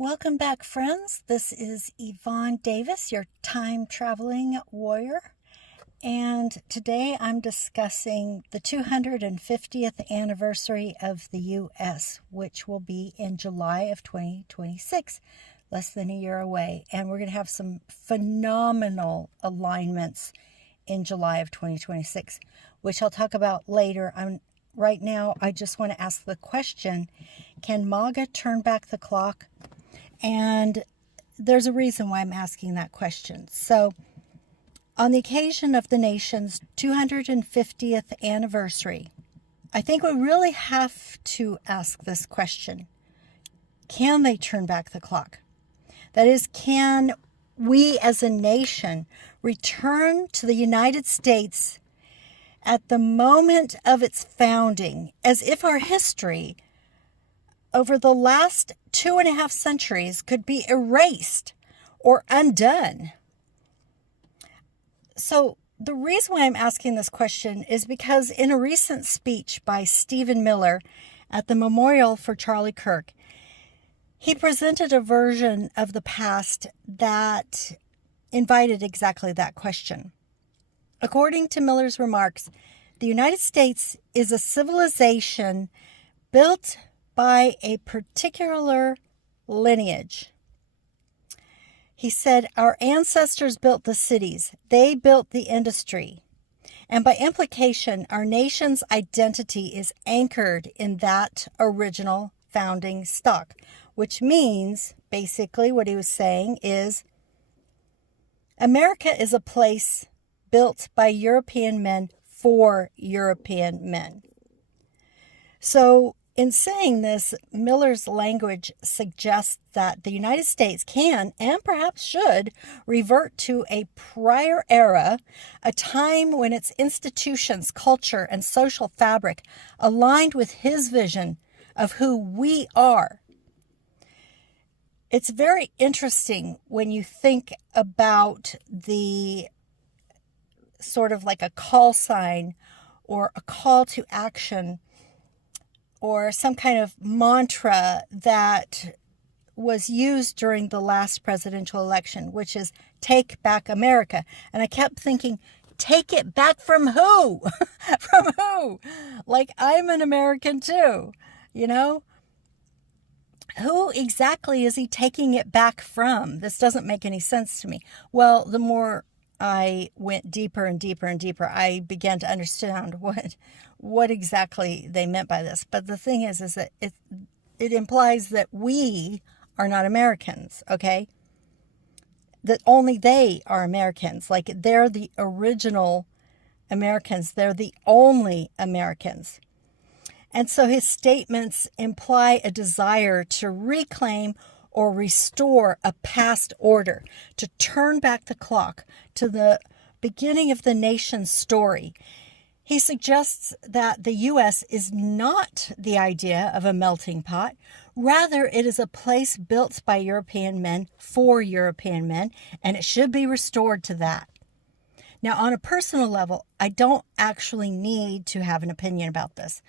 Welcome back, friends. This is Evon Davis, your time-traveling warrior. And today I'm discussing the 250th anniversary of the U.S., which will be in July of 2026, less than a year away. And we're going to have some phenomenal alignments in July of 2026, which I'll talk about later. Right now, I just want to ask the question, can MAGA turn back the clock? And there's a reason why I'm asking that question. So, on the occasion of the nation's 250th anniversary, I think we really have to ask this question. Can they turn back the clock? That is, can we as a nation return to the United States at the moment of its founding, as if our history over the last 2.5 centuries could be erased or undone? So the reason why I'm asking this question is because in a recent speech by Stephen Miller at the Memorial for Charlie Kirk, he presented a version of the past that invited exactly that question. According to Miller's remarks, the United States is a civilization built by a particular lineage. He said, our ancestors built the cities, they built the industry, and by implication, our nation's identity is anchored in that original founding stock, which means, basically what he was saying is, America is a place built by European men for European men. So, in saying this, Miller's language suggests that the United States can, and perhaps should, revert to a prior era, a time when its institutions, culture, and social fabric aligned with his vision of who we are. It's very interesting when you think about the sort of like a call sign or a call to action or some kind of mantra that was used during the last presidential election, which is take back America. And I kept thinking, take it back from who? From who? Like, I'm an American too, you know? Who exactly is he taking it back from? This doesn't make any sense to me. Well, the more I went deeper and deeper and deeper, I began to understand what exactly they meant by this. But the thing is that it implies that we are not Americans, okay? That only they are Americans. Like, they're the original Americans. They're the only Americans. And so his statements imply a desire to reclaim or restore a past order, to turn back the clock to the beginning of the nation's story. He suggests that the U.S. is not the idea of a melting pot. Rather, it is a place built by European men for European men, and it should be restored to that. Now, on a personal level, I don't actually need to have an opinion about this.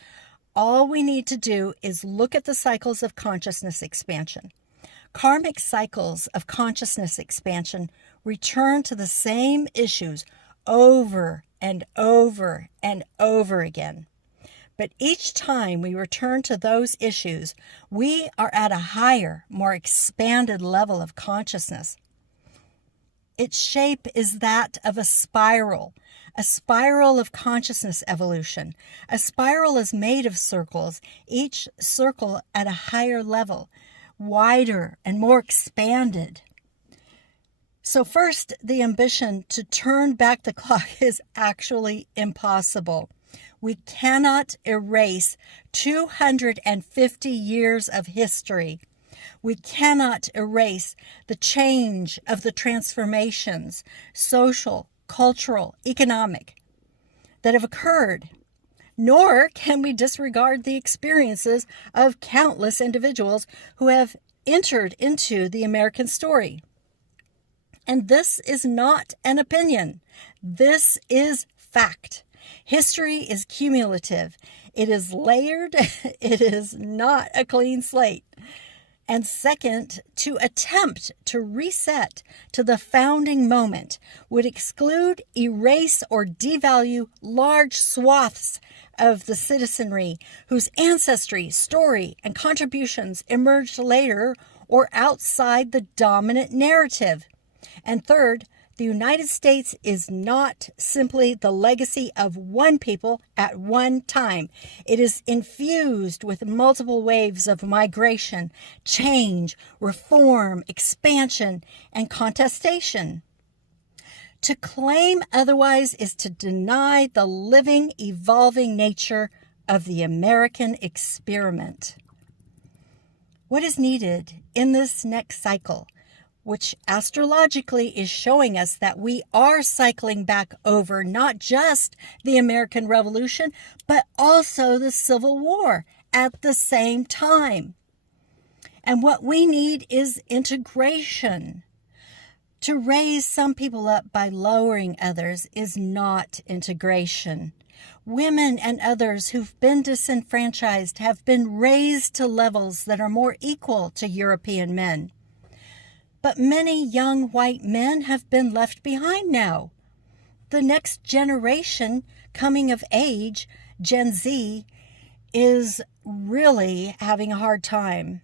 All we need to do is look at the cycles of consciousness expansion. Karmic cycles of consciousness expansion return to the same issues over and over and over again. But each time we return to those issues, we are at a higher, more expanded level of consciousness. Its shape is that of a spiral of consciousness evolution. A spiral is made of circles, each circle at a higher level, wider and more expanded. So first, the ambition to turn back the clock is actually impossible. We cannot erase 250 years of history. We cannot erase the change of the transformations, social, cultural, economic, that have occurred. Nor can we disregard the experiences of countless individuals who have entered into the American story. And this is not an opinion. This is fact. History is cumulative. It is layered. It is not a clean slate. And second, to attempt to reset to the founding moment would exclude, erase, or devalue large swaths of the citizenry whose ancestry, story, and contributions emerged later or outside the dominant narrative. And third, the United States is not simply the legacy of one people at one time. It is infused with multiple waves of migration, change, reform, expansion, and contestation. To claim otherwise is to deny the living, evolving nature of the American experiment. What is needed in this next cycle, which astrologically is showing us that we are cycling back over not just the American Revolution, but also the Civil War at the same time. And what we need is integration. To raise some people up by lowering others is not integration. Women and others who've been disenfranchised have been raised to levels that are more equal to European men. But many young white men have been left behind now. The next generation coming of age, Gen Z, is really having a hard time.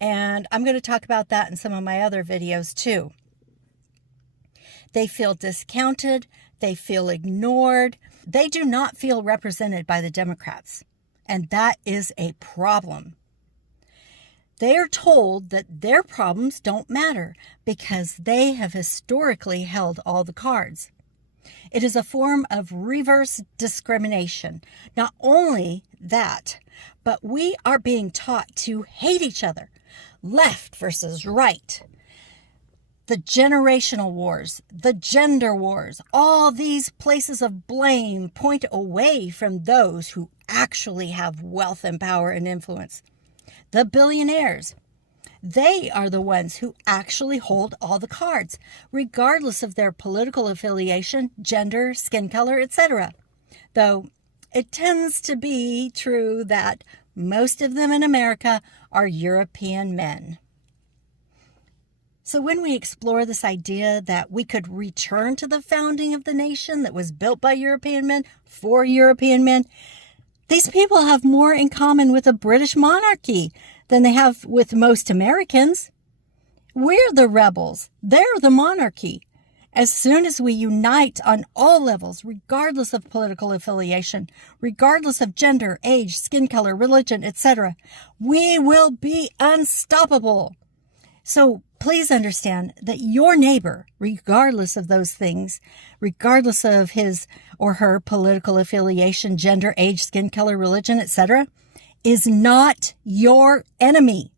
And I'm going to talk about that in some of my other videos too. They feel discounted. They feel ignored. They do not feel represented by the Democrats. And that is a problem. They are told that their problems don't matter because they have historically held all the cards. It is a form of reverse discrimination. Not only that, but we are being taught to hate each other, left versus right. The generational wars, the gender wars, all these places of blame point away from those who actually have wealth and power and influence. The billionaires, they are the ones who actually hold all the cards, regardless of their political affiliation, gender, skin color, etc. Though it tends to be true that most of them in America are European men. So when we explore this idea that we could return to the founding of the nation that was built by European men for European men, these people have more in common with a British monarchy than they have with most Americans. We're the rebels. They're the monarchy. As soon as we unite on all levels, regardless of political affiliation, regardless of gender, age, skin color, religion, etc., we will be unstoppable. So please understand that your neighbor, regardless of those things, regardless of his or her political affiliation, gender, age, skin color, religion, etc., is not your enemy.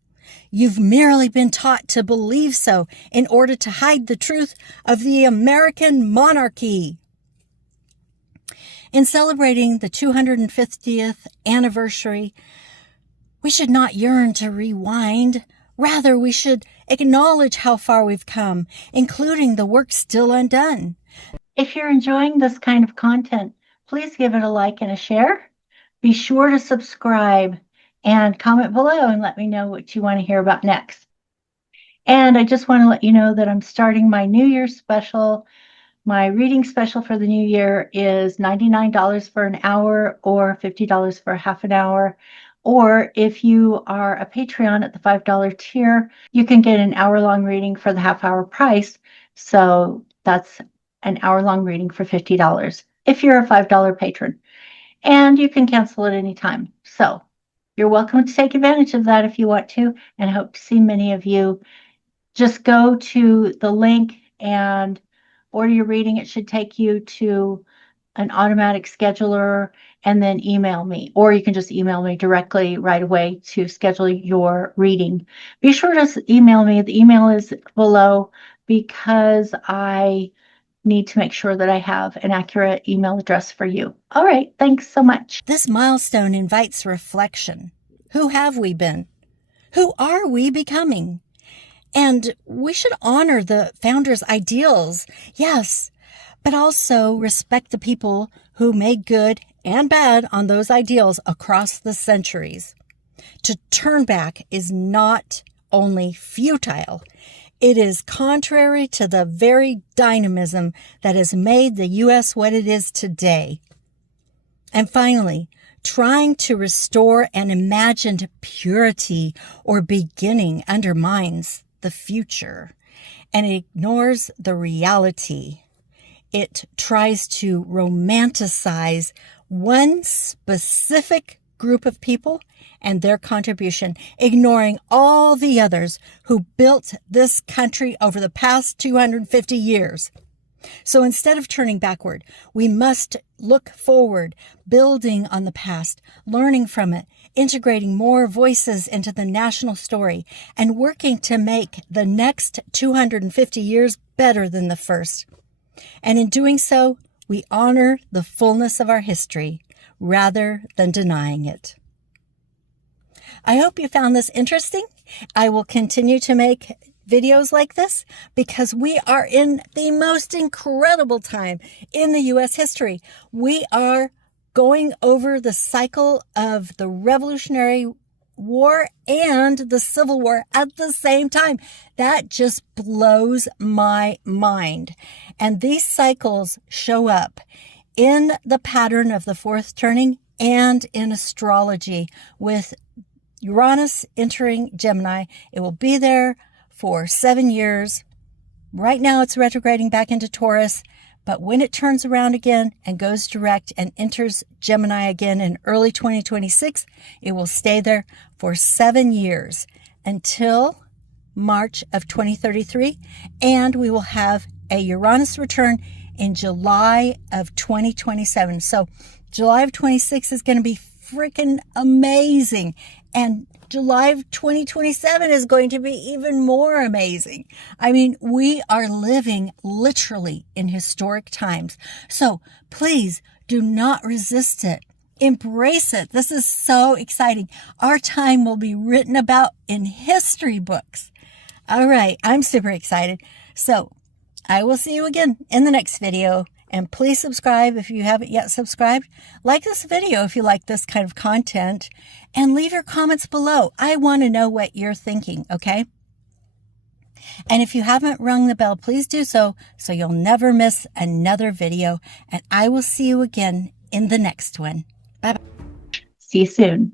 You've merely been taught to believe so in order to hide the truth of the American monarchy. In celebrating the 250th anniversary, we should not yearn to rewind. Rather, we should acknowledge how far we've come, including the work still undone. If you're enjoying this kind of content, please give it a like and a share. Be sure to subscribe and comment below and let me know what you want to hear about next. And I just want to let you know that I'm starting my New Year special. My reading special for the new year is $99 for an hour or $50 for half an hour. Or if you are a Patreon at the $5 tier, you can get an hour-long reading for the half-hour price. So that's an hour-long reading for $50 if you're a $5 patron. And you can cancel at any time. So you're welcome to take advantage of that if you want to, and I hope to see many of you. Just go to the link and order your reading. It should take you to an automatic scheduler, and then email me, or you can just email me directly right away to schedule your reading. Be sure to email me. The email is below because I need to make sure that I have an accurate email address for you. All right, thanks so much. This milestone invites reflection. Who have we been? Who are we becoming? And we should honor the founders' ideals, yes, but also respect the people who made good and bad on those ideals across the centuries. To turn back is not only futile. It is contrary to the very dynamism that has made the U.S. what it is today. And finally, trying to restore an imagined purity or beginning undermines the future and ignores the reality. It tries to romanticize one specific group of people and their contribution, ignoring all the others who built this country over the past 250 years. So instead of turning backward, we must look forward, building on the past, learning from it, integrating more voices into the national story, and working to make the next 250 years better than the first. And in doing so, we honor the fullness of our history rather than denying it. I hope you found this interesting. I will continue to make videos like this because we are in the most incredible time in the U.S. history. We are going over the cycle of the Revolutionary War and the Civil War at the same time. That just blows my mind. And these cycles show up in the pattern of the fourth turning and in astrology with Uranus entering Gemini. It will be there for 7 years. Right now it's retrograding back into Taurus, but when it turns around again and goes direct and enters Gemini again in early 2026, it will stay there for 7 years until March of 2033, and we will have a Uranus return in July of 2027. So July of 26 is going to be freaking amazing. And July of 2027 is going to be even more amazing. I mean, we are living literally in historic times. So please do not resist it. Embrace it. This is so exciting. Our time will be written about in history books. All right, I'm super excited. So I will see you again in the next video. And please subscribe if you haven't yet subscribed. Like this video if you like this kind of content. And leave your comments below. I want to know what you're thinking, okay? And if you haven't rung the bell, please do so you'll never miss another video. And I will see you again in the next one. Bye-bye. See you soon.